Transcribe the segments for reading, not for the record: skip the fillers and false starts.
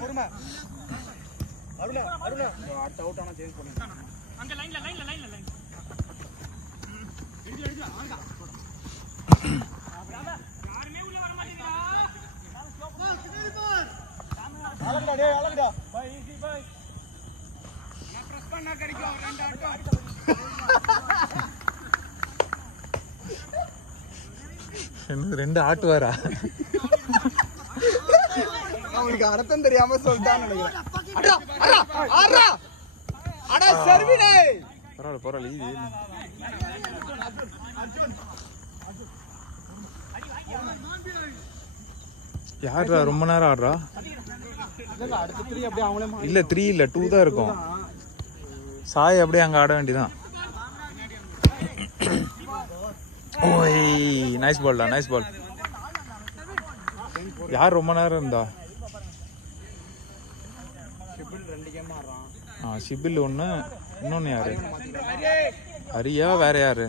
பொறுமை அருணா அடுத்த அவுட் ஆனா சேஞ்ச் பண்ணுங்க அங்க லைன்ல யாருமே உள்ள வர மாட்டீங்களா அலங்கடா டேய் அலங்கடா பை ஈஸி பை நான் பிரஸ் பண்ணா கிடைக்கும் ரெண்டு ஆட்டம் என்ன ரெண்டு ஆட்டுவாரா அவனுக்கு அர்த்தம் தெரியாம சொல்லிட்டான்னு நினைக்கிறேன் அடா அடா ஆறா அடா சர்வினே பரவாயில்ல இது யாரா ரொம்ப நேரம் ஆடுறா இல்ல 3 இல்ல 2 தான் இருக்கும் சாய் அப்படியே அங்க ஆட வேண்டியதான் ஓய் நைஸ் பால்டா நைஸ் பால் யார் ரொம்ப நேரம் இருந்தா ஷிபில் ஒண்ணு இன்னொன்னு யாரு ஹரியா வேற யாரு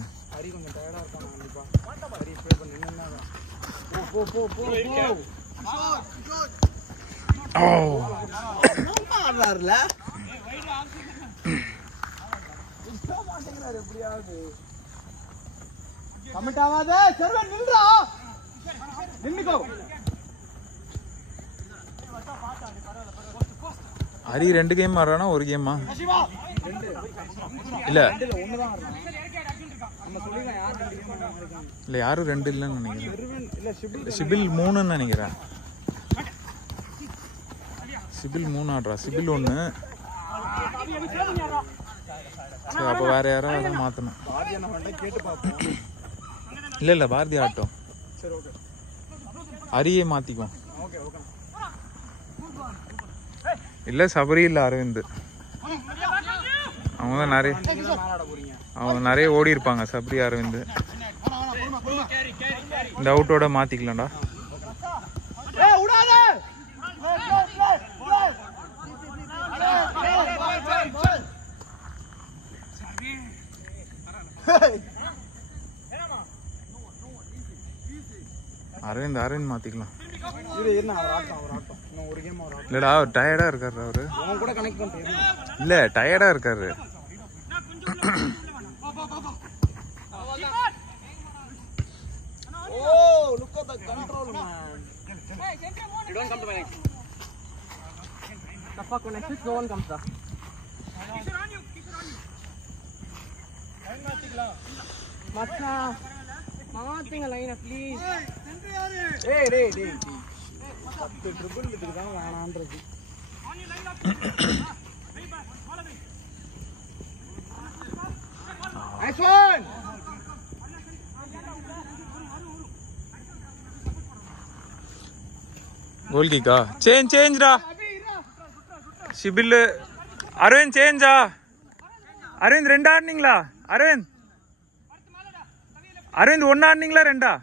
கமெண்ட் ஆகாத சர்வன் நில்றா நின்னுக்கோ ஹரி 2 கேம் ஆடுறானா ஒரு கேமா இல்ல இல்ல யாரும் 2 இல்லன்னு நினைக்கிறேன் சிபில் 3ன்னு நினைக்கிறேன் சிபில் 3 ஆடுறா சிபில் 1 சரி அப்ப வேற யாராவது மாத்தணும் இல்ல பாரதி ஆட்டம் ஹரியே மாத்திக்கும் இல்ல சபரி இல்ல அரவிந்த் அவங்க நிறைய ஓடி இருப்பாங்க சபரி அரவிந்த் இந்த அவுட்டோட மாத்திக்கலாம்டா அரவிந்த் மாத்திக்கலாம் இல்லடா அவர் டயர்டா இருக்காரு அவரு இல்ல டயர்டா இருக்காரு மாத்துங்க லைன ப்ளீஸ் ஏய் டேய் டேய் 10 ட்ரிபிள் இதுக்கு தான் வேணாம்ன்றது நைஸ் ஒன் கோல் கிக்கா சேஞ்ச்டா ஷிபில் அரவிந்த் சேஞ்சா அரவிந்த் 2 ஆடுனீங்களா அரவிந்த் 1 ஆடுனீங்களா 2